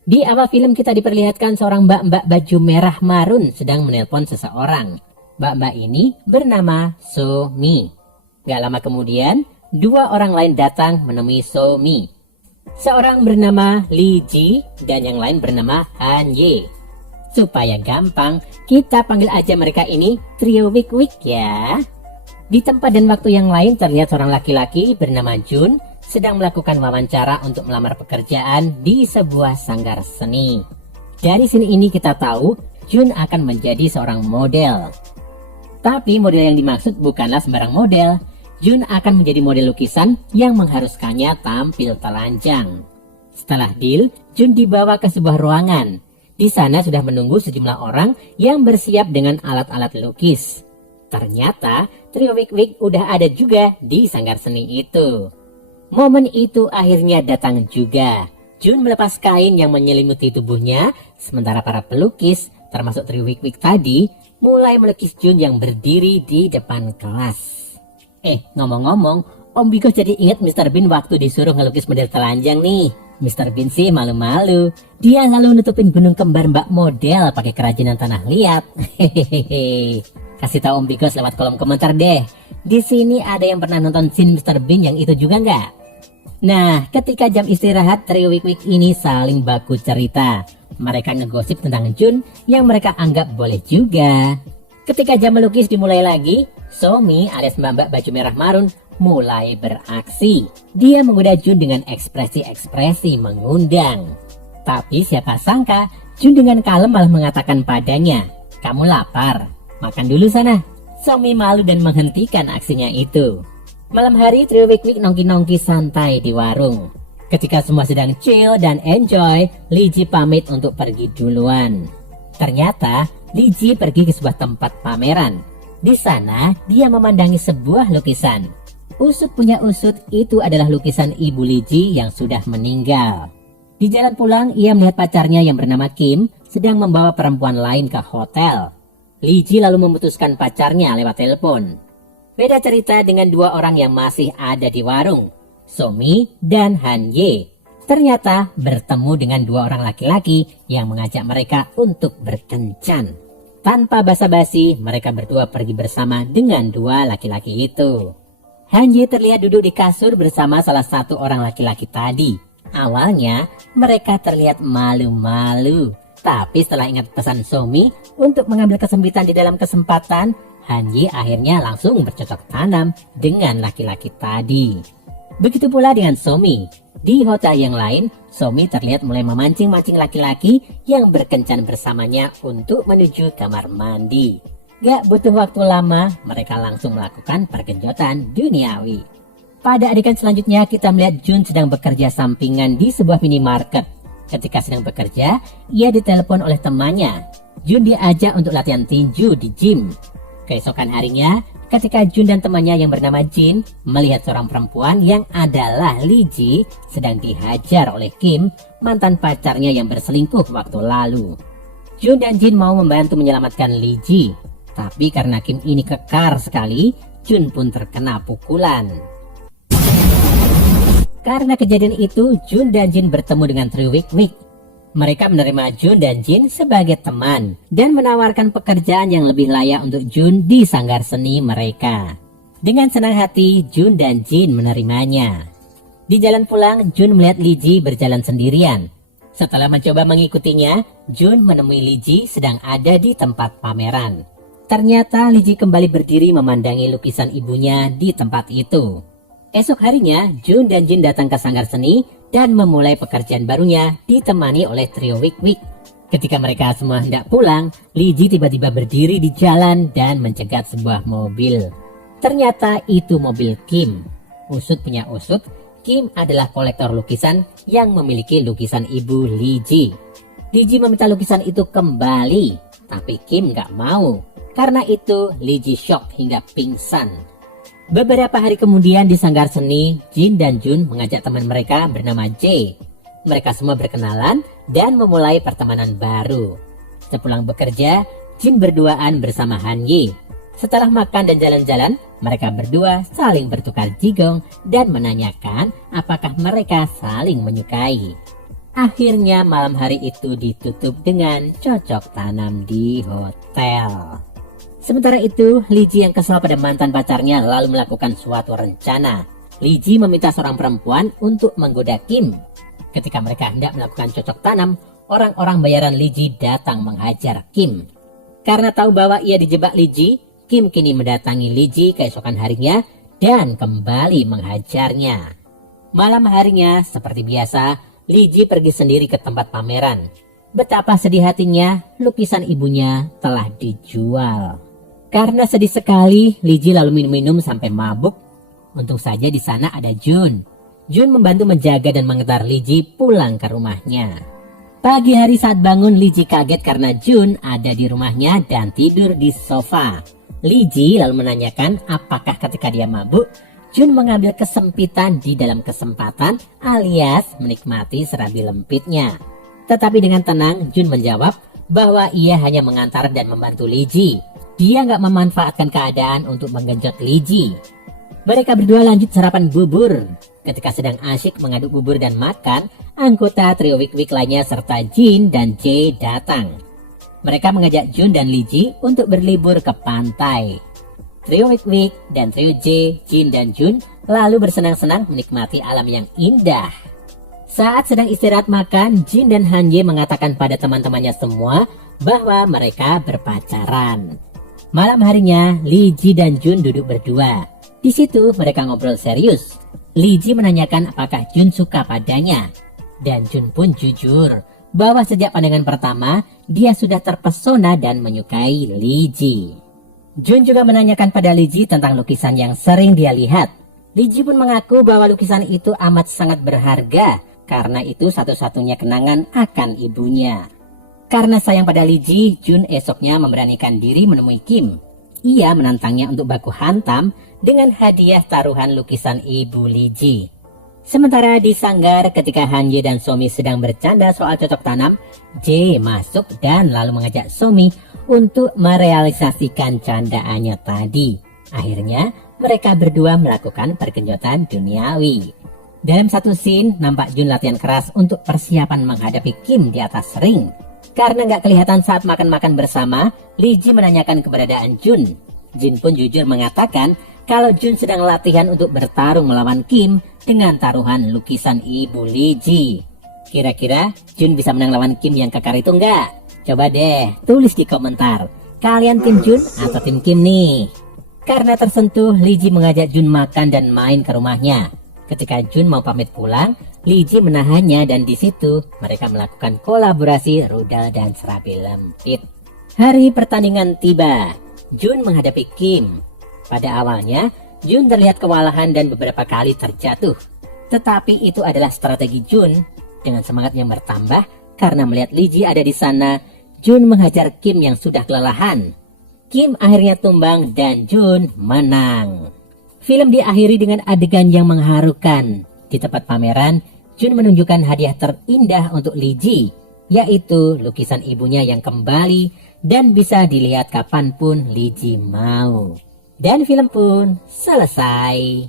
Di awal film kita diperlihatkan seorang mbak-mbak baju merah marun sedang menelpon seseorang. Mbak-mbak ini bernama So-mi. Gak lama kemudian, dua orang lain datang menemui So-mi. Seorang bernama Lee Ji dan yang lain bernama Han Ye. Supaya gampang, kita panggil aja mereka ini trio Wik-Wik ya. Di tempat dan waktu yang lain terlihat seorang laki-laki bernama Jun sedang melakukan wawancara untuk melamar pekerjaan di sebuah sanggar seni. Dari sini ini kita tahu Jun akan menjadi seorang model. Tapi model yang dimaksud bukanlah sembarang model. Jun akan menjadi model lukisan yang mengharuskannya tampil telanjang. Setelah deal, Jun dibawa ke sebuah ruangan. Di sana sudah menunggu sejumlah orang yang bersiap dengan alat-alat lukis. Ternyata trio Wik-Wik udah ada juga di sanggar seni itu. Momen itu akhirnya datang juga. Jun melepas kain yang menyelimuti tubuhnya, sementara para pelukis, termasuk trio Wik-Wik tadi, mulai melukis Jun yang berdiri di depan kelas. Ngomong-ngomong, Om Biko jadi ingat Mr. Bean waktu disuruh ngelukis model telanjang nih. Mr. Bean sih malu-malu. Dia lalu nutupin gunung kembar mbak model pakai kerajinan tanah liat. Hehehe. Kasih tahu Om Biko lewat kolom komentar deh. Di sini ada yang pernah nonton scene Mr. Bean yang itu juga nggak? Nah, ketika jam istirahat, trio Wik-Wik ini saling baku cerita. Mereka ngegosip tentang Jun yang mereka anggap boleh juga. Ketika jam melukis dimulai lagi, So-mi alias mbak-mbak baju merah marun mulai beraksi. Dia menggoda Jun dengan ekspresi-ekspresi mengundang. Tapi siapa sangka, Jun dengan kalem malah mengatakan padanya, "Kamu lapar? Makan dulu sana." So-mi malu dan menghentikan aksinya itu. Malam hari trio Wik-Wik nongki-nongki santai di warung. Ketika semua sedang chill dan enjoy, Lee Ji pamit untuk pergi duluan. Ternyata Lee Ji pergi ke sebuah tempat pameran. Di sana dia memandangi sebuah lukisan. Usut punya usut, itu adalah lukisan ibu Lee Ji yang sudah meninggal. Di jalan pulang ia melihat pacarnya yang bernama Kim sedang membawa perempuan lain ke hotel. Lee Ji lalu memutuskan pacarnya lewat telepon. Beda cerita dengan dua orang yang masih ada di warung, So-mi dan Han Ye. Ternyata bertemu dengan dua orang laki-laki yang mengajak mereka untuk berkencan. Tanpa basa-basi, mereka berdua pergi bersama dengan dua laki-laki itu. Han Ye terlihat duduk di kasur bersama salah satu orang laki-laki tadi. Awalnya mereka terlihat malu-malu, tapi setelah ingat pesan So-mi untuk mengambil kesempitan di dalam kesempatan, Han Ye akhirnya langsung bercocok tanam dengan laki-laki tadi. Begitu pula dengan So-mi. Di hotel yang lain, So-mi terlihat mulai memancing-mancing laki-laki yang berkencan bersamanya untuk menuju kamar mandi. Gak butuh waktu lama, mereka langsung melakukan pergenjotan duniawi. Pada adegan selanjutnya kita melihat Jun sedang bekerja sampingan di sebuah minimarket. Ketika sedang bekerja, ia ditelepon oleh temannya. Jun diajak untuk latihan tinju di gym. Keesokan harinya, ketika Jun dan temannya yang bernama Jin melihat seorang perempuan yang adalah Lee Ji sedang dihajar oleh Kim, mantan pacarnya yang berselingkuh waktu lalu. Jun dan Jin mau membantu menyelamatkan Lee Ji, tapi karena Kim ini kekar sekali, Jun pun terkena pukulan. Karena kejadian itu, Jun dan Jin bertemu dengan trio Wik-Wik. Mereka menerima Jun dan Jin sebagai teman dan menawarkan pekerjaan yang lebih layak untuk Jun di sanggar seni mereka. Dengan senang hati, Jun dan Jin menerimanya. Di jalan pulang, Jun melihat Lee Ji berjalan sendirian. Setelah mencoba mengikutinya, Jun menemui Lee Ji sedang ada di tempat pameran. Ternyata Lee Ji kembali berdiri memandangi lukisan ibunya di tempat itu. Esok harinya, Jun dan Jin datang ke sanggar seni dan memulai pekerjaan barunya ditemani oleh trio Wik-Wik. Ketika mereka semua hendak pulang, Lee Ji tiba-tiba berdiri di jalan dan mencegat sebuah mobil. Ternyata itu mobil Kim. Usut punya usut, Kim adalah kolektor lukisan yang memiliki lukisan ibu Lee Ji. Lee Ji meminta lukisan itu kembali, tapi Kim gak mau. Karena itu Lee Ji shock hingga pingsan. Beberapa hari kemudian di sanggar seni, Jin dan Jun mengajak teman mereka bernama Jae. Mereka semua berkenalan dan memulai pertemanan baru. Sepulang bekerja, Jin berduaan bersama Han Ye. Setelah makan dan jalan-jalan, mereka berdua saling bertukar jigong dan menanyakan apakah mereka saling menyukai. Akhirnya malam hari itu ditutup dengan cocok tanam di hotel. Sementara itu, Li Ji yang kesal pada mantan pacarnya lalu melakukan suatu rencana. Li Ji meminta seorang perempuan untuk menggoda Kim. Ketika mereka hendak melakukan cocok tanam, orang-orang bayaran Li Ji datang menghajar Kim. Karena tahu bahwa ia dijebak Li Ji, Kim kini mendatangi Li Ji keesokan harinya dan kembali menghajarnya. Malam harinya, seperti biasa, Li Ji pergi sendiri ke tempat pameran. Betapa sedih hatinya, lukisan ibunya telah dijual. Karena sedih sekali, Li Ji lalu minum-minum sampai mabuk. Untung saja di sana ada Jun. Jun membantu menjaga dan mengantar Li Ji pulang ke rumahnya. Pagi hari saat bangun, Li Ji kaget karena Jun ada di rumahnya dan tidur di sofa. Li Ji lalu menanyakan apakah ketika dia mabuk, Jun mengambil kesempitan di dalam kesempatan alias menikmati serabi lempitnya. Tetapi dengan tenang, Jun menjawab bahwa ia hanya mengantar dan membantu Li Ji. Dia nggak memanfaatkan keadaan untuk menggenjot Li Ji. Mereka berdua lanjut sarapan bubur. Ketika sedang asyik mengaduk bubur dan makan, anggota trio Wik-Wik lainnya serta Jin dan Jae datang. Mereka mengajak Jun dan Li Ji untuk berlibur ke pantai. Trio Wik-Wik dan trio Jae, Jin dan Jun lalu bersenang-senang menikmati alam yang indah. Saat sedang istirahat makan, Jin dan Han Ye mengatakan pada teman-temannya semua bahwa mereka berpacaran. Malam harinya, Li Ji dan Jun duduk berdua. Di situ mereka ngobrol serius. Li Ji menanyakan apakah Jun suka padanya. Dan Jun pun jujur bahwa sejak pandangan pertama, dia sudah terpesona dan menyukai Li Ji. Jun juga menanyakan pada Li Ji tentang lukisan yang sering dia lihat. Li Ji pun mengaku bahwa lukisan itu amat sangat berharga, karena itu satu-satunya kenangan akan ibunya. Karena sayang pada Li Ji, Jun esoknya memberanikan diri menemui Kim. Ia menantangnya untuk baku hantam dengan hadiah taruhan lukisan ibu Li Ji. Sementara di sanggar ketika Han Ye dan Somi sedang bercanda soal cocok tanam, Jae masuk dan lalu mengajak Somi untuk merealisasikan candaannya tadi. Akhirnya mereka berdua melakukan pergenjotan duniawi. Dalam satu scene, nampak Jun latihan keras untuk persiapan menghadapi Kim di atas ring. Karena nggak kelihatan saat makan-makan bersama, Li Ji menanyakan keberadaan Jun. Jin pun jujur mengatakan kalau Jun sedang latihan untuk bertarung melawan Kim dengan taruhan lukisan ibu Li Ji. Kira-kira Jun bisa menang lawan Kim yang kekar itu nggak? Coba deh tulis di komentar. Kalian tim Jun atau tim Kim nih? Karena tersentuh, Li Ji mengajak Jun makan dan main ke rumahnya. Ketika Jun mau pamit pulang, Li Ji menahannya dan di situ mereka melakukan kolaborasi rudal dan serabi lempit. Hari pertandingan tiba. Jun menghadapi Kim. Pada awalnya, Jun terlihat kewalahan dan beberapa kali terjatuh. Tetapi itu adalah strategi Jun. Dengan semangat yang bertambah karena melihat Li Ji ada di sana, Jun menghajar Kim yang sudah kelelahan. Kim akhirnya tumbang dan Jun menang. Film diakhiri dengan adegan yang mengharukan. Di tempat pameran, Jun menunjukkan hadiah terindah untuk Li Ji, yaitu lukisan ibunya yang kembali dan bisa dilihat kapanpun Li Ji mau. Dan film pun selesai.